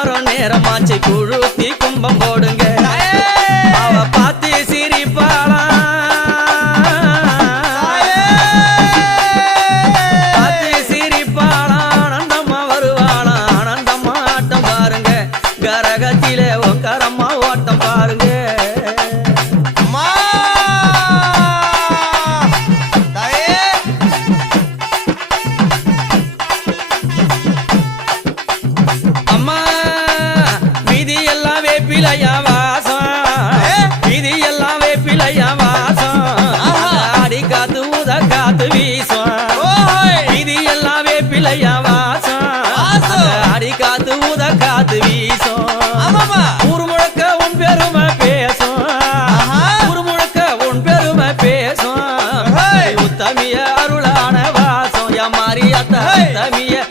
வரும் நேரமாச்சு குழுத்தி கும்பம் போடுங்க. அவ பார்த்து சிரிப்பாளா? பார்த்து சிரிப்பாளா? ஆனந்தமா வருவாளா? ஆனந்தமா ஆட்டம் பாருங்க. கரகத்திலே உங்கரம்மா ஓட்டம் பாருங்க. பிழையா வாசம். இது எல்லாமே பிழையா வாசம். அடி காத்து உத காத்து வீசும். இது எல்லாமே பிழையா வாசம். அடி காத்து உத காத்து வீசும். ஊர் முழக்க உன் பெருமை பேசும். ஊர் முழக்க உன் பெருமை பேசும். உத்தமிய அருளான வாசம். யா மாறியா தமிய